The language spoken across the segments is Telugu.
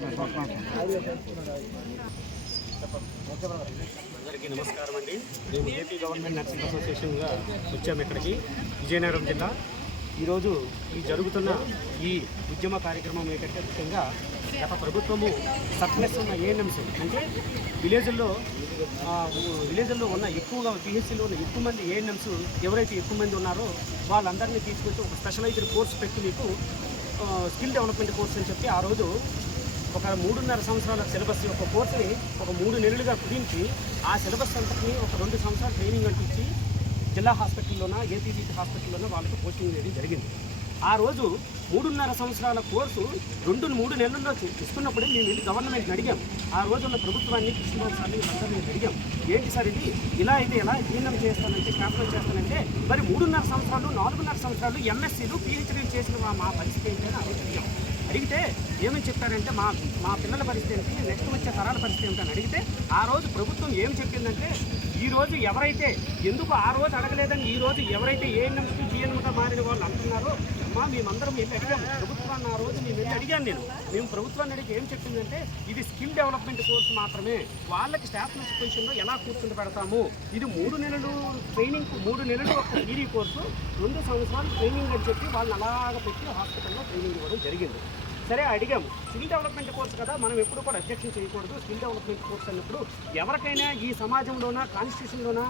అందరికీ నమస్కారం అండి. మేము ఏపీ గవర్నమెంట్ నర్సింగ్ అసోసియేషన్గా వచ్చాము ఇక్కడికి విజయనగరం జిల్లా. ఈరోజు ఈ జరుగుతున్న ఈ ఉద్యమ కార్యక్రమం ఏంటంటే ముఖ్యంగా గత ప్రభుత్వము సర్ప్లస్ ఉన్న ఏఎన్ఎంస్ అంటే విలేజ్ల్లో ఉన్న ఎక్కువగా పిహెచ్సిలో ఉన్న ఎక్కువ మంది ఏఎన్ఎంస్ ఎవరైతే ఎక్కువ మంది ఉన్నారో వాళ్ళందరినీ తీసుకొచ్చి ఒక స్పెషలైజ్డ్ కోర్స్ పెట్టి మీకు స్కిల్ డెవలప్మెంట్ కోర్స్ అని చెప్పి ఆ రోజు ఒక 3.5 సంవత్సరాల సిలబస్ యొక్క కోర్సుని ఒక 3 నెలలుగా కుదించి ఆ సిలబస్ అంతటిని ఒక 2 సంవత్సరాల ట్రైనింగ్ అంటించి జిల్లా హాస్పిటల్లోన ఏపీజీటీ హాస్పిటల్లోన వాళ్ళకి పోస్టింగ్ అనేది జరిగింది. ఆ రోజు 3.5 సంవత్సరాల కోర్సు 2-3 నెలల్లో ఇస్తున్నప్పుడే మేము వెళ్ళి గవర్నమెంట్ని అడిగాం. ఆ రోజున్న ప్రభుత్వాన్ని కృష్ణబాబు సార్ని అందరినీ అడిగాం, ఏంటి సార్ ఇది ఇలా అయితే ఎలా జీర్ణం చేస్తానంటే క్యాపిటల్ చేస్తానంటే మరి 3.5 సంవత్సరాలు 4.5 సంవత్సరాలు ఎంఎస్సీలు పిహెచ్డీలు చేసిన మా పరిస్థితి ఏంటని ఆ రోజు అడిగాం. అడిగితే ఏమని చెప్పారంటే మా పిల్లల పరిస్థితి ఏంటి, నెక్స్ట్ వచ్చే తరాల పరిస్థితి ఏమిటని అడిగితే ఆ రోజు ప్రభుత్వం ఏం చెప్పిందంటే ఈరోజు ఎవరైతే ఎందుకు ఆ రోజు అడగలేదని ఈరోజు ఎవరైతే ఏఎన్ఎంకి జిఎన్ఎంగా మారిన వాళ్ళు అంటున్నారో మేమందరం వెళ్ళి అడిగాము ప్రభుత్వాన్ని. ఆ రోజు మేము వెళ్ళి అడిగాను మేము ప్రభుత్వాన్ని అడిగి ఏం చెప్పిందంటే ఇది స్కిల్ డెవలప్మెంట్ కోర్సు మాత్రమే, వాళ్ళకి స్టాఫ్ నర్స్ పొజిషన్లో ఎలా కూర్చుని పెడతాము, ఇది 3 నెలలు ట్రైనింగ్, 3 నెలలు ఒక థియరీ కోర్సు, 2 సంవత్సరాలు ట్రైనింగ్ అని చెప్పి వాళ్ళని అలాగ పెట్టి హాస్పిటల్లో ట్రైనింగ్ ఇవ్వడం జరిగింది. సరే అడిగాము, స్కిల్ డెవలప్మెంట్ కోర్స్ కదా మనం ఎప్పుడు కూడా అబ్జెక్షన్ చేయకూడదు. స్కిల్ డెవలప్మెంట్ కోర్స్ అన్నప్పుడు ఎవరికైనా ఈ సమాజంలోనా కాన్స్టిట్యూషన్లోనా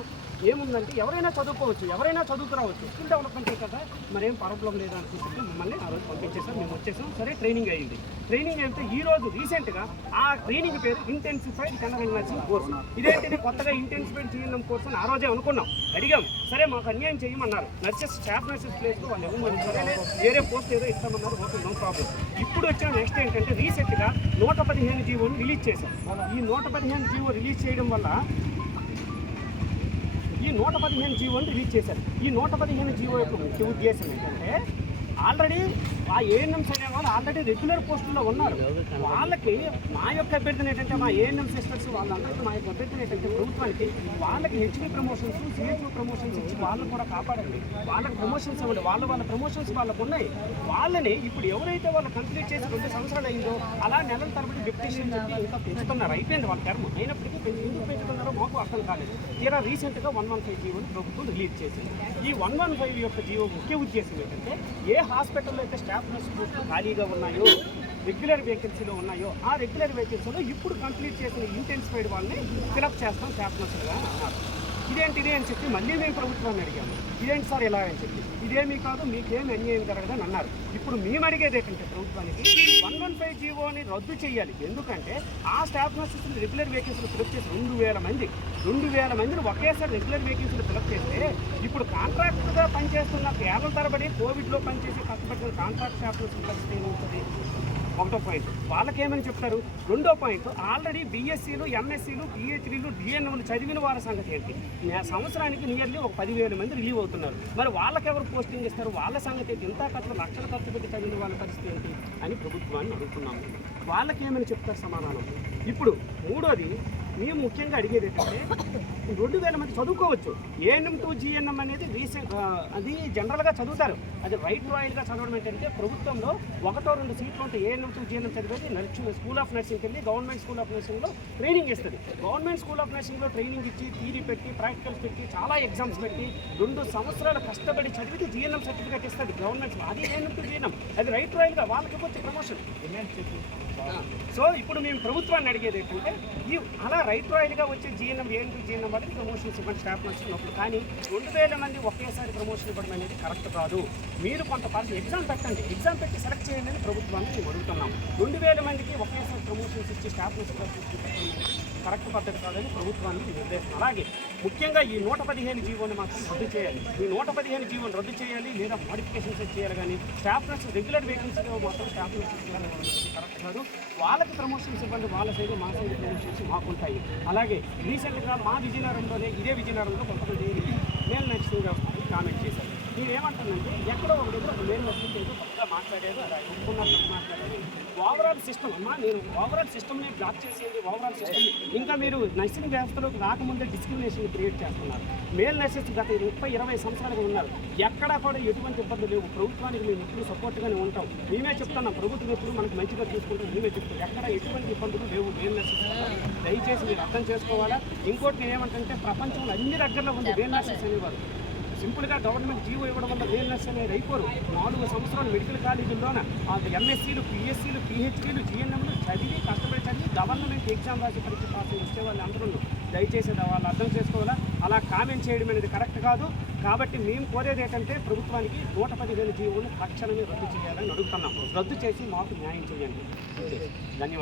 ఏముందంటే ఎవరైనా చదువుకోవచ్చు, ఎవరైనా చదువుకురావచ్చు, స్కిల్ డెవలప్మెంటే కదా మరేం ప్రాబ్లం లేదా అనుకుంటే మమ్మల్ని ఆ రోజు పంపించేసాం. మేము వచ్చేసాం. సరే ట్రైనింగ్ అయ్యింది. ట్రైనింగ్ అయితే ఈ రోజు రీసెంట్గా ఆ ట్రైనింగ్ పేరు ఇంటెన్సిఫైడ్ జనరల్ నర్సింగ్ కోర్సు. ఇదేంటిది కొత్తగా ఇంటెన్సిఫైడ్ జీఎన్ఎం కోర్సు అని ఆ రోజే అనుకున్నాం. అడిగాం, సరే మాకు అన్యాయం చేయమన్నారు. నర్సెస్ స్టాఫ్ నర్సెస్ ప్లేస్లో వాళ్ళు ఇవ్వమని సరే వేరే పోస్ట్ ఏదో ఇస్తామన్నారు. Okay no problem. ఇప్పుడు వచ్చిన నెక్స్ట్ ఏంటంటే రీసెంట్గా 115 జీవోని రిలీజ్ చేశాం. ఈ 115 జీవో రిలీజ్ చేయడం వల్ల ఈ 115 జీవోని రిలీజ్ చేశారు. ఈ 115 జీవో యొక్క ముఖ్య ఉద్దేశం ఏంటంటే ఆల్రెడీ ఆ ఏఎన్ఎంస్ అనే వాళ్ళు ఆల్రెడీ రెగ్యులర్ పోస్టుల్లో ఉన్నారు. వాళ్ళకి మా యొక్క అభ్యర్థన ఏంటంటే మా ఏఎన్ఎం సిస్టర్స్ వాళ్ళందరికీ మా యొక్క అభ్యర్థన ఏంటంటే ప్రభుత్వానికి వాళ్ళకి హెచ్డీ ప్రమోషన్స్ సిహెచ్ఓ ప్రమోషన్స్ ఇచ్చి వాళ్ళని కూడా కాపాడండి. వాళ్ళకి ప్రమోషన్స్ ఇవ్వండి. వాళ్ళ ప్రమోషన్స్ వాళ్ళకు ఉన్నాయి. వాళ్ళని ఇప్పుడు ఎవరైతే వాళ్ళు కంప్లీట్ చేసి 2 సంవత్సరాలు అయిందో అలా నెలల తరబడి డిప్యూటేషన్ చెప్పి ఇంకా పెంచుతున్నారు. అయిపోయింది వాళ్ళ టర్మ్. అయినప్పటికీ ఎందుకు పెంచుతున్నారో మాకు అర్థం కాలేదు. తీరా రీసెంట్గా 115 జీవోని ప్రభుత్వం రిలీజ్ చేసింది. ఈ 115 యొక్క జీవో ముఖ్య ఉద్దేశం ఏంటంటే ఏ హాస్పిటల్లో అయితే స్టాఫ్ నర్స్ పోస్టులు ఖాళీగా ఉన్నాయో రెగ్యులర్ వేకెన్సీలో ఉన్నాయో ఆ రెగ్యులర్ వేకెన్సీలో ఇప్పుడు కంప్లీట్ చేసిన ఇంటెన్సిఫైడ్ వాళ్ళని ఫిలప్ చేస్తాం స్టాఫ్ నర్సులుగా అన్నారు. ఇదేంటిది అని చెప్పి మళ్ళీ మేము ప్రభుత్వాన్ని అడిగాము, ఇదేంటి సార్ ఎలా అని చెప్పి. ఇదేమీ కాదు, మీకేమి అన్యాయం జరగదని అన్నారు. ఇప్పుడు మేము అడిగేది ఏంటంటే ప్రభుత్వానికి 115 జీవోని రద్దు చేయాలి. ఎందుకంటే ఆ స్టాఫ్ నర్సెస్ రెగ్యులర్ వేకెన్సీలు ఫిలప్ చేసి 2,000 మందిని ఒకేసారి రెగ్యులర్ వేకెన్సీలు ఫిలప్ చేస్తే ఇప్పుడు కాంట్రాక్ట్గా పనిచేస్తున్న ఏళ్ల తరబడి కోవిడ్లో పనిచేసి కష్టపడిన కాంట్రాక్ట్ స్టాఫ్ నర్సులు పరిస్థితి ఏమవుతుంది? ఒకటో పాయింట్. వాళ్ళకేమని చెప్తారు. రెండో పాయింట్, ఆల్రెడీ బీఎస్సీలు ఎంఎస్సీలు పిహెచ్డీలు డిఎన్ఎంలు చదివిన వారి సంగతి ఏంటి? సంవత్సరానికి నియర్లీ ఒక 10,000 మంది రిలీవ్ అవుతున్నారు. మరి వాళ్ళకెవరు పోస్టింగ్ ఇస్తారు? వాళ్ళ సంగతి ఏంటి? ఇంత లక్షల ఖర్చు పెట్టి చదివిన వాళ్ళ పరిస్థితి ఏంటి అని ప్రభుత్వాన్ని అడుగుతున్నాము. వాళ్ళకేమని చెప్తారు సమాధానం? ఇప్పుడు మూడోది మేము ముఖ్యంగా అడిగేది ఏంటంటే 2,000 మంది చదువుకోవచ్చు. ఏఎన్ఎం టు జిఎన్ఎం అనేది అది జనరల్గా చదువుతారు. అది రైట్ రాయల్గా చదవడం ఏంటంటే ప్రభుత్వంలో 1-2 సీట్లు ఉంటే ఏఎన్ఎం టు జిఎన్ఎం చదివేది స్కూల్ ఆఫ్ నర్సింగ్కి వెళ్ళి గవర్నమెంట్ స్కూల్ ఆఫ్ నర్సింగ్లో ట్రైనింగ్ ఇస్తుంది. గవర్నమెంట్ స్కూల్ ఆఫ్ నర్సింగ్లో ట్రైనింగ్ ఇచ్చి థియరీ పెట్టి ప్రాక్టికల్స్ పెట్టి చాలా ఎగ్జామ్స్ పెట్టి 2 సంవత్సరాలు కష్టపడి చదివితే జిఎన్ఎం సర్టిఫికేట్ ఇస్తుంది గవర్నమెంట్. అది ఏఎన్ఎం టు జిఎన్ఎం, అది రైట్ రాయల్గా వాళ్ళకి వచ్చే ప్రమోషన్. సో ఇప్పుడు మేము ప్రభుత్వాన్ని అడిగేది ఏంటంటే అలా రైట్ రాయల్గా వచ్చే జిఎన్ఎం ఏఎన్ టు జిఎన్ఎం వాళ్ళకి ప్రమోషన్స్ ఇవ్వండి స్టాఫ్ నచ్చినప్పుడు. కానీ 2,000 మంది ఒకేసారి ప్రమోషన్ ఇవ్వడం అనేది కరెక్ట్ కాదు. మీరు కొంత ఎగ్జామ్ పెట్టండి, ఎగ్జామ్ పెట్టి సెలెక్ట్ చేయండి అని ప్రభుత్వాన్ని మేము అడుగుతున్నాం. 2,000 మందికి ఒకేసారి ప్రమోషన్స్ ఇచ్చి స్టాఫ్ నర్స్ కరెక్ట్ పద్ధతి కాదని ప్రభుత్వానికి నిర్దేశం. అలాగే ముఖ్యంగా ఈ 115 జీవోని మాత్రం రద్దు చేయాలి. ఈ 115 జీవోని రద్దు చేయాలి లేదా మోడిఫికేషన్స్ చేయాలి. కానీ స్టాఫ్ నర్స్ రెగ్యులర్ వేకెన్సీలో మాత్రం స్టాఫ్ నర్స్ కరెక్ట్ కాదు. వాళ్ళకి ప్రమోషన్స్ ఇవ్వండి, వాళ్ళ సైడ్ మా సైడ్ ప్రమోషన్స్ మాకుంటాయి. అలాగే రీసెంట్గా మా విజయనగరంలోనే ఇదే విజయనగరంలో కొంతమంది మేల్ నర్సింగ్ కామెంట్ చేశారు. నేనేమంటానంటే ఎక్కడో ఒక దగ్గర ఒక మెయిన్ మెసేజ్ ఏదో కొత్తగా మాట్లాడారు, అది ఒప్పుకున్నట్టు మాట్లాడారు. ఓవరాల్ సిస్టమ్ అమ్మా, నేను ఓవరాల్ సిస్టమ్ని బ్లాక్ చేసేది, ఓవరాల్ సిస్టమ్ ఇంకా మీరు నర్సింగ్ వ్యవస్థలోకి రాకముందే డిస్క్రిమినేషన్ క్రియేట్ చేస్తున్నారు. మేల్ నర్సెస్ గత 30-20 సంవత్సరాలుగా ఉన్నారు. ఎక్కడా కూడా ఎటువంటి ఇబ్బంది లేవు. ప్రభుత్వానికి మేము ఎప్పుడు సపోర్ట్గానే ఉంటాం. మేమే చెప్తున్నాం, ప్రభుత్వం ఎప్పుడు మనకు మంచిగా చూసుకుంటాం. మేమే చెప్తాం, ఎక్కడ ఎటువంటి ఇబ్బందులు లేవు మేల్ నర్సెస్ వల్ల. దయచేసి మీరు అర్థం చేసుకోవాలా. ఇంకోటి నేనేమంటే ప్రపంచంలో అన్ని దగ్గరలో ఉంది మేల్ నర్సెస్ అనేవారు. సింపుల్గా గవర్నమెంట్ జీవో ఇవ్వడం వల్ల మేల్ నర్స్ అనేది అయిపోరు. 4 సంవత్సరాలు మెడికల్ కాలేజీల్లోన ఎంఎస్సీలు, పిఎస్సీలు, పిహెచ్డీలు, జిఎన్ఎంలు చదివి కష్టపడి చదివి గవర్నమెంట్ ఎగ్జామ్ రాసి పరీక్ష పాస్ వచ్చే వాళ్ళు అందరూ దయచేసి వాళ్ళు అర్థం చేసుకోవాలా. అలా కామెంట్ చేయడం అనేది కరెక్ట్ కాదు. కాబట్టి మేము కోరేది ఏంటంటే ప్రభుత్వానికి 115 జీవోను తక్షణమే రద్దు చేయాలని అడుగుతున్నాం. రద్దు చేసి మాకు న్యాయం చేయండి. ధన్యవాదాలు.